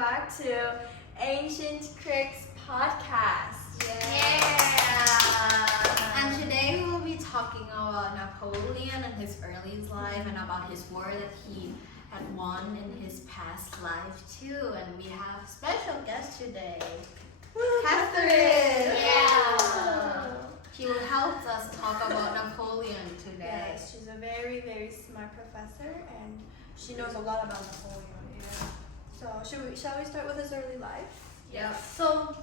back to Ancient Cricks Podcast. Yeah! And today we will be talking about Napoleon and his early life and about his war that he had won in his past life too. And we have special guest today, Katherine! Yeah! She will help us talk about Napoleon today. Yes, she's a very, very smart professor and she knows a lot about Napoleon. So shall we start with his early life? Yeah, so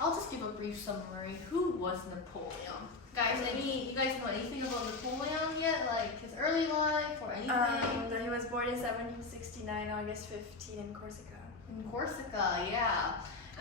I'll just give a brief summary. Who was Napoleon? Guys, you guys know anything about Napoleon yet? Like his early life or anything? That he was born in 1769, August 15 in Corsica. In Corsica, yeah.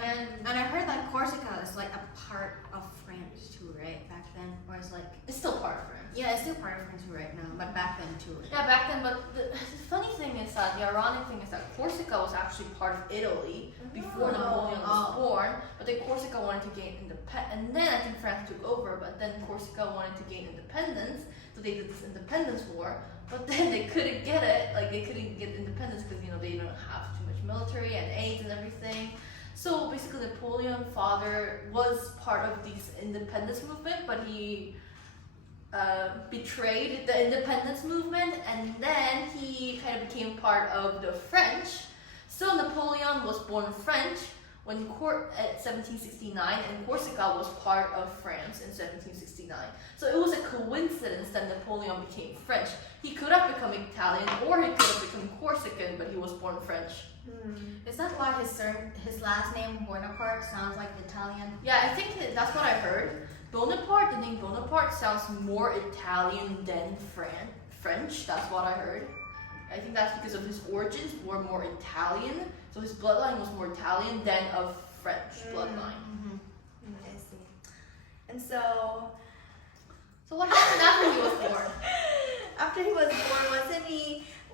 And I heard that Corsica is like a part of France too, right? Back then, or it's like It's still part of France. yeah, it's still part of France right now, but back then too. Yeah, back then, but the funny thing is that, the ironic thing is that Corsica was actually part of Italy before Napoleon was born, but then Corsica wanted to gain independence, and then I think France took over, but then Corsica wanted to gain independence, so they did this independence war, but then they couldn't get it, like they couldn't get independence because, you know, they didn't have too much military and aids and everything. So basically Napoleon's father was part of this independence movement, but he betrayed the independence movement, and then he kind of became part of the French. So Napoleon was born French at 1769, and Corsica was part of France in 1769. So it was a coincidence that Napoleon became French. He could have become Italian or he could have become Corsican, but he was born French. Is that why his last name Bonaparte sounds like Italian? Yeah, I think that's what I heard. Bonaparte, the name Bonaparte sounds more Italian than French. That's what I heard. I think that's because of his origins were more Italian. So his bloodline was more Italian than of French bloodline. I see. And so what happened after he was born? after he was born,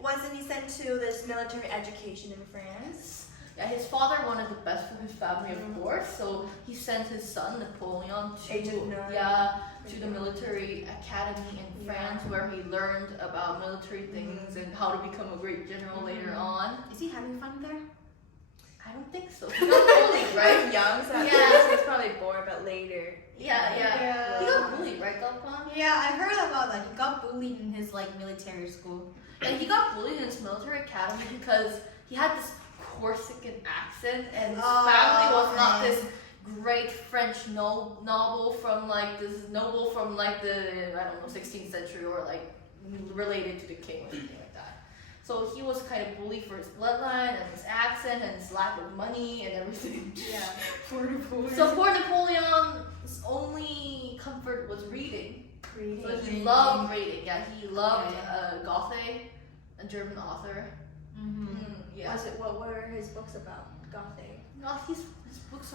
wasn't he sent to this military education in France? Yeah, his father wanted the best for his family, of course. So he sent his son Napoleon to the military academy in France, where he learned about military things and how to become a great general later on. Is he having fun there? I don't think so. He got bullied, right? Young, so Yeah. he was probably bored, but later. Yeah. He got bullied, right, Kowpan? Yeah, I heard about that. He got bullied in his like military school. And he got bullied in his military academy because he had this Corsican accent, and his family was not this great French noble from like the 16th century or like related to the king or something like that. So he was kind of bullied for his bloodline and his accent and his lack of money and everything. Yeah. So poor Napoleon's only comfort was reading. So he loved reading. Yeah, he loved Goethe, a German author. Yeah. What were his books about? Gothic. No, his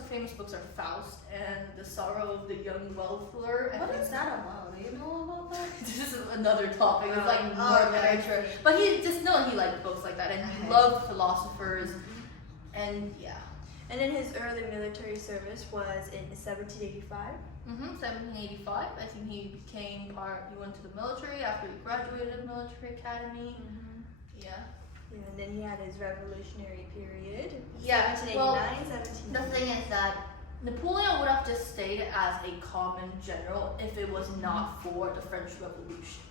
famous books are Faust and The Sorrow of the Young Wealther. What is that about? Do you know about that? This is another topic. It's like more literature. Okay. But he liked books like that, and he loved philosophers. And yeah. And then his early military service was in 1785. 1785. I think he he went to the military after he graduated military academy. Yeah. Yeah, and then he had his revolutionary period. Yeah. 1789, The thing is that Napoleon would have just stayed as a common general if it was not for the French Revolution.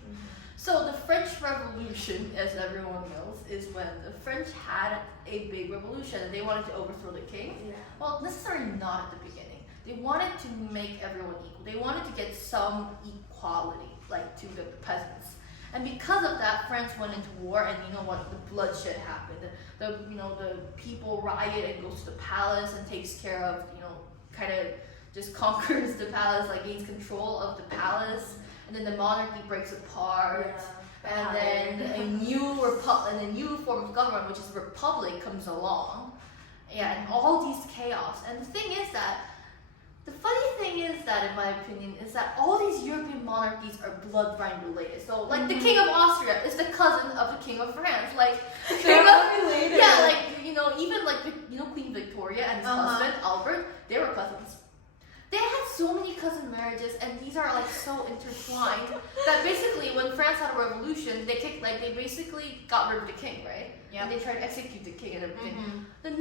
So the French Revolution, as everyone knows, is when the French had a big revolution and they wanted to overthrow the king. Yeah. Well, necessarily not at the beginning. They wanted to make everyone equal. They wanted to get some equality, like to the peasants. And because of that, France went into war, and you know what? The bloodshed happened. The people riot and goes to the palace and takes care of, kind of just conquers the palace, like gains control of the palace. And then the monarchy breaks apart, and then a new form of government, which is republic, comes along. Yeah, and all these chaos. And the thing is that, the funny thing is that, in my opinion, is that all these European monarchies are bloodline related. So, like, the King of Austria is the cousin of the King of France. Like, They're all related. Yeah, like, even like, Queen Victoria and his husband, Albert, they were cousins. They had so many cousin marriages, and these are like so intertwined that basically when France had a revolution, they basically got rid of the king, right? Yeah. And they tried to execute the king and everything. The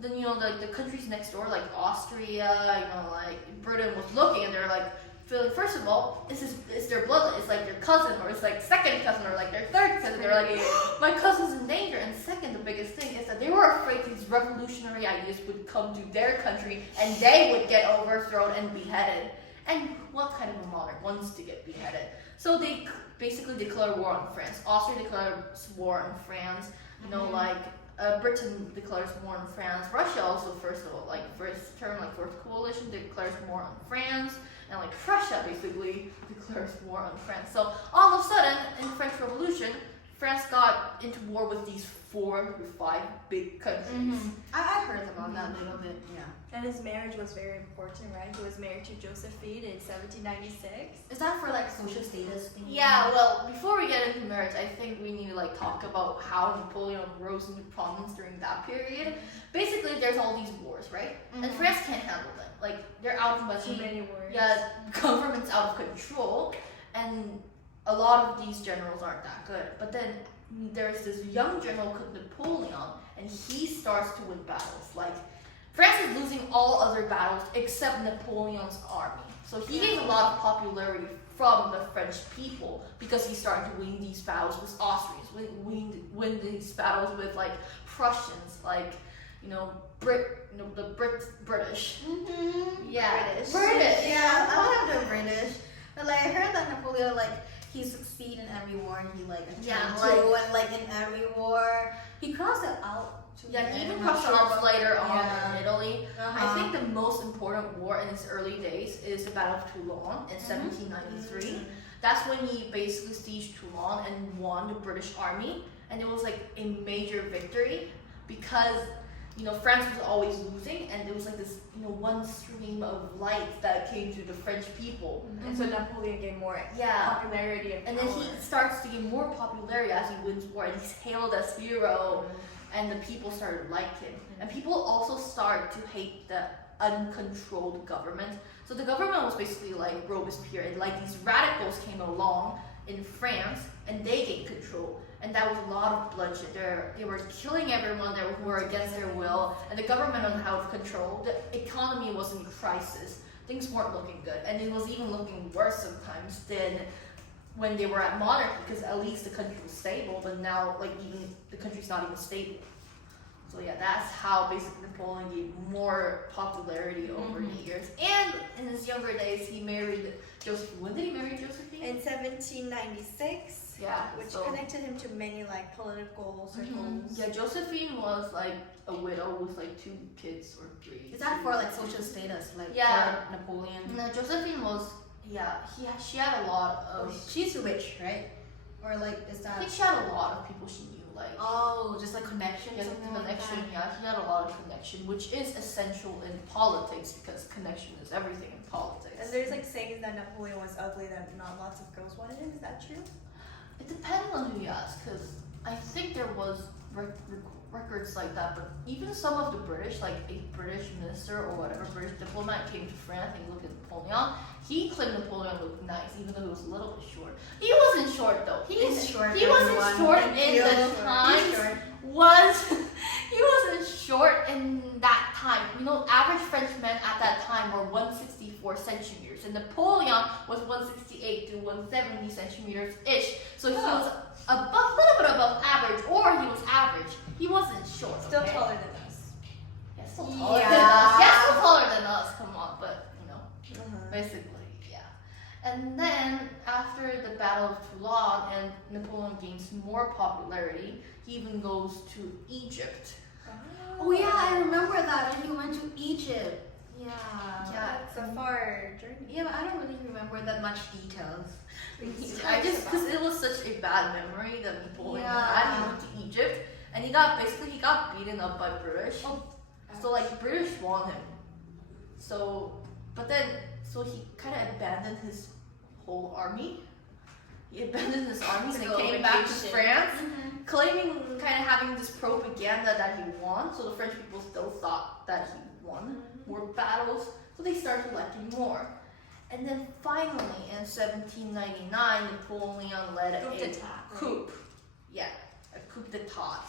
then the countries next door, like Austria, like Britain was looking, and they're like feeling. First of all, it's their bloodline. It's like their cousin, or it's like second cousin, or like their third cousin. They're like, my cousin's in danger. And second, the biggest thing is that they were afraid these revolutionary ideas would come to their country, and they would get overthrown and beheaded. And what kind of a monarch wants to get beheaded? So they basically declared war on France. Austria declares war on France. Britain declares war on France. Russia also, first coalition declares war on France. And like Prussia basically declares war on France. So all of a sudden, in the French Revolution, France got into war with these 4 or 5 big countries. I heard about that a little bit, yeah. And his marriage was very important, right? He was married to Josephine in 1796. Is that for like social status thing? Yeah, well, before we get into marriage, I think we need to like talk about how Napoleon rose into prominence during that period. Basically, there's all these wars, right? And France can't handle them. Like, they're out of money. Too many wars. Yeah, government's out of control, and a lot of these generals aren't that good. But then there's this young general called Napoleon, and he starts to win battles. Like, France is losing all other battles except Napoleon's army. So he gains a lot of popularity from the French people because he started to win these battles with Austrians, win these battles with like Prussians, like British. Yeah, British. Yeah, I love the British. But like I heard that Napoleon he succeeded in every war he and like in every war he crossed it out. Yeah, he even crossed the Alps later on in Italy. Uh-huh. I think the most important war in his early days is the Battle of Toulon in 1793. That's when he basically sieged Toulon and won the British army, and it was like a major victory because France was always losing, and there was like this one stream of light that came to the French people. And so Napoleon gained more popularity and then he starts to get more popularity as he wins war, and he's hailed as hero. And the people started to like him. And people also start to hate the uncontrolled government. So the government was basically like Robespierre, and like these radicals came along in France, and they gained control. And that was a lot of bloodshed. They were killing everyone who were against their will, and the government was out of control. The economy was in crisis. Things weren't looking good, and it was even looking worse sometimes than when they were at monarchy, because at least the country was stable, but now even the country's not even stable. So yeah, that's how basically Napoleon gained more popularity over the years. And in his younger days, he married Josephine. When did he marry Josephine? In 1796. Yeah, which connected him to many political circles. Yeah, Josephine was like a widow with 2 kids or 3. Is that for social status, for Napoleon? No, Josephine was. Yeah, she had a lot of. She's rich, right? Or is that? I think she had a lot of people she knew. Just connections. Yeah, connection. Yeah, she had a lot of connection, which is essential in politics because connection is everything in politics. And there's sayings that Napoleon was ugly, that not lots of girls wanted him. Is that true? It depends on who you ask, because I think there was records like that, but even some of the British, like a British minister or whatever British diplomat came to France and looked at Napoleon, he claimed Napoleon looked nice, even though he was a little bit short. He wasn't short though. He wasn't short in the times. He wasn't short in that time. Average French men at that time were 164 centimeters, and Napoleon was 168 to 170 centimeters ish. So he was a little bit above average, or he was average. He wasn't short. Still taller than us. Yeah, still taller than us. Yeah, still taller than us. Come on, but basically, yeah. And then after the Battle of Toulon, and Napoleon gains more popularity, he even goes to Egypt. Oh yeah, I remember that. And he went to Egypt. Yeah. It's a far journey. Yeah, but I don't really remember that much details. Because it was such a bad memory that Napoleon had. He went to Egypt, and he got beaten up by British. So British won him. So he kind of abandoned his whole army. He abandoned his army and came back to France, claiming kind of having this propaganda that he won. So the French people still thought that he won more battles, so they started to like him more. And then finally, in 1799, Napoleon led a coup. Yeah, a coup d'etat.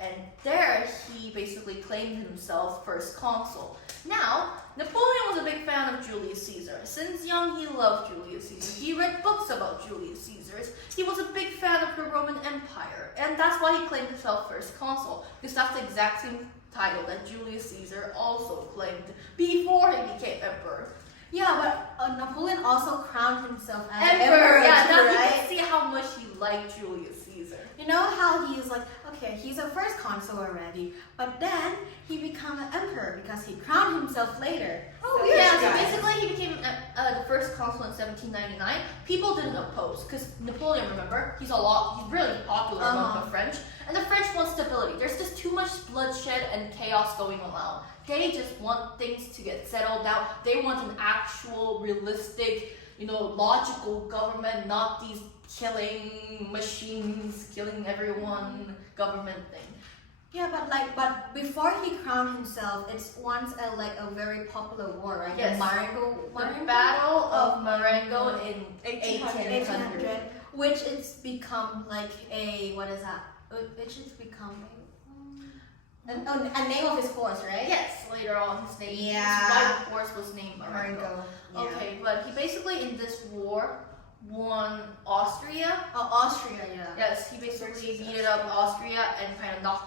And there he basically claimed himself first consul. Now, Napoleon was a big fan of Julius Caesar. Since young, he loved Julius Caesar. He read books about Julius Caesar. He was a big fan of the Roman Empire, and that's why he claimed himself first consul, because that's the exact same title that Julius Caesar also claimed before he became emperor. Yeah, but Napoleon also crowned himself as Emperor, yeah, too, now you right? can see how much he liked Julius Caesar. You know how he's like, okay, he's a first consul already, but then he became an emperor because he crowned himself later. Oh, Yeah, weird, so guys. basically he became the first consul in 1799. People didn't oppose because Napoleon, remember, he's really popular among the French, and the French want stability. There's just too much bloodshed and chaos going on. They just want things to get settled down. They want an actual, realistic, logical government, not these killing machines, killing everyone government thing. Yeah, but before he crowned himself, it's once a very popular war, right? Yes. The Marengo, The Battle of Marengo in 1800, which it's become like a, what is that? Which it's become a name of his horse, right? Yes, later on his name, Yeah. his rival horse was named Marengo. Marengo. Yeah. Okay, but he basically in this war won Austria. Oh, Austria, yeah. Yes, he basically beat up Austria and kind of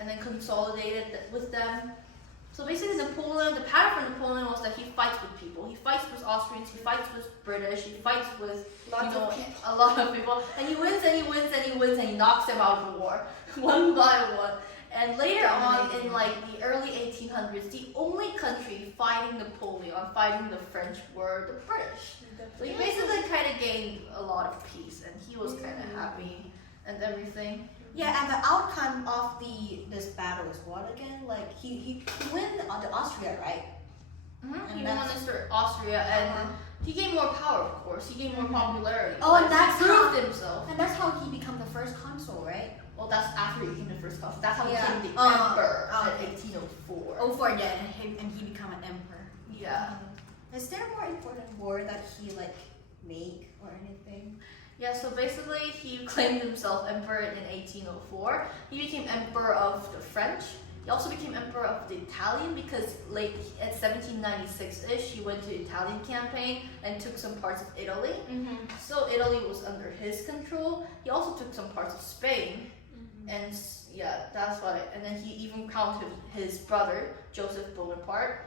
and then consolidated with them. So basically Napoleon, the pattern for Napoleon was that he fights with people. He fights with Austrians, he fights with British, he fights with Lots of people. a lot of people. And he wins and he wins and he wins and he knocks them out of the war. One by one. And later on in the early 1800s, the only country fighting Napoleon, fighting the French were the British. So he basically kind of gained a lot of peace and he was kind of happy and everything. Yeah, and the outcome of this battle is what again? Like he won the Austria, right? Mm-hmm. He won Austria and he gained more power, of course. He gained more popularity. Oh, and that's he proved himself. And that's how he became the first consul, right? Well, that's after he became the first consul. That's how he Yeah. became the emperor in 1804. Oh, for that, and he became an emperor. Yeah. Is there a more important war that he made or anything? Yeah, so basically he claimed himself emperor in 1804. He became emperor of the French. He also became emperor of the Italian because late at 1796-ish he went to the Italian campaign and took some parts of Italy. Mm-hmm. So Italy was under his control. He also took some parts of Spain. And yeah, that's what and then he even crowned his brother, Joseph Bonaparte.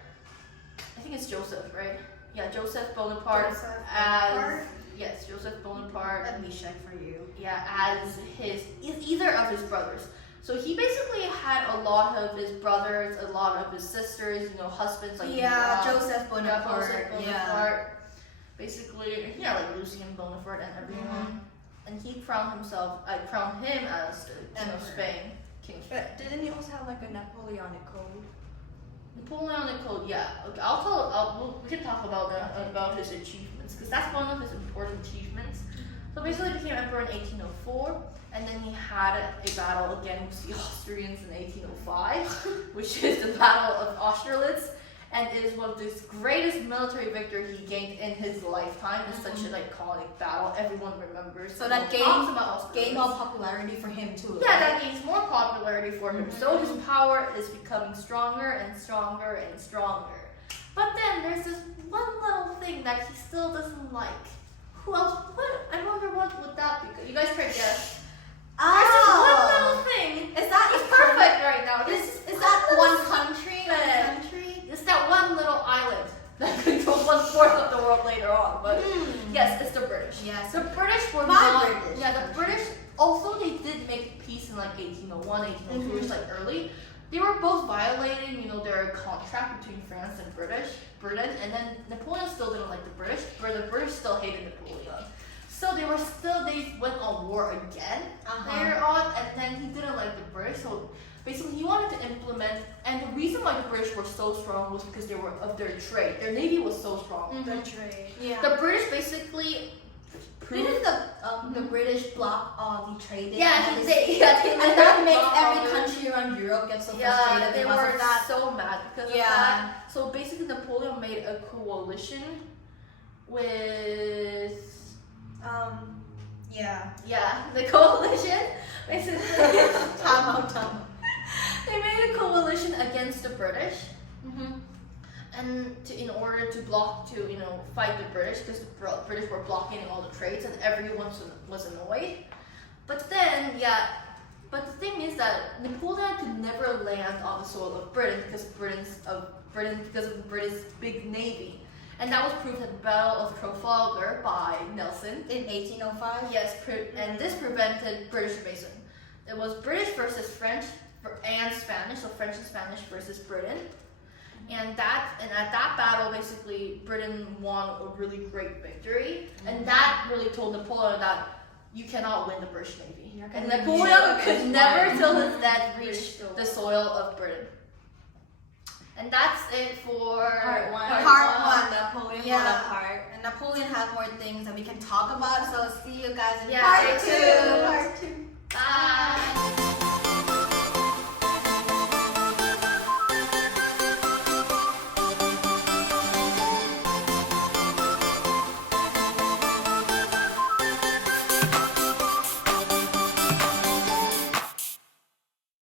I think it's Joseph, right? Yeah, Joseph Bonaparte Yes, Joseph Bonaparte. Let me check for you. Yeah, as either of his brothers. So he basically had a lot of his brothers, a lot of his sisters, husbands like Joseph Bonaparte. Joseph Bonaparte. Basically, like Lucia and Bonaparte and everyone. Mm-hmm. And he crowned him as the king of Spain. King of Spain. But didn't he also have a Napoleonic code? Napoleonic code, yeah. Okay, we can talk about his achievements because that's one of his important achievements. So basically, he became emperor in 1804, and then he had a battle again with the Austrians in 1805, which is the Battle of Austerlitz, and it is one of the greatest military victory he gained in his lifetime. It's such an iconic battle; everyone remembers. So that gained more popularity for him too. Yeah, right? that gains more popularity for him. So his power is becoming stronger and stronger and stronger. But then there's this one little thing that he still doesn't like. Who else? I wonder what would that be? You guys try to guess. There's this one little thing. Is that It's perfect right now. Is that one country? It's that one little island that controls 1/4 of the world later on. But yes, it's the British. Yes. The British were By not. British. Yeah, the British. Also, they did make peace in 1801, 1802, which is early. They were both violating, their contract between France and Britain, and then Napoleon still didn't like the British, but the British still hated Napoleon. So they went on war again later on, and then he didn't like the British, so basically he wanted to implement, and the reason why the British were so strong was because they were of their trade. Their navy was so strong. The trade. Yeah. The British basically Didn't the British block all the trade? they and that makes every country around Europe get so frustrated they because were of that. so mad because of that. So basically, Napoleon made a coalition with the coalition basically. Time out. They made a coalition against against the British. And in order to fight the British, because the British were blocking all the trades and everyone was annoyed. But then, but the thing is that Napoleon could never land on the soil of Britain because of the British big navy. And that was proved at the Battle of Trafalgar by Nelson. In 1805? Yes, and this prevented British invasion. It was British versus French and Spanish, so French and Spanish versus Britain. And at that battle, basically, Britain won a really great victory. And that really told Napoleon that you cannot win the British Navy. And Napoleon could never, till his death, reach the soil of Britain. And that's it for Part one. Napoleon Yeah. Bonaparte. And Napoleon has more things that we can talk about, so see you guys in Yeah, part stay 2. tuned. Part 2. Bye.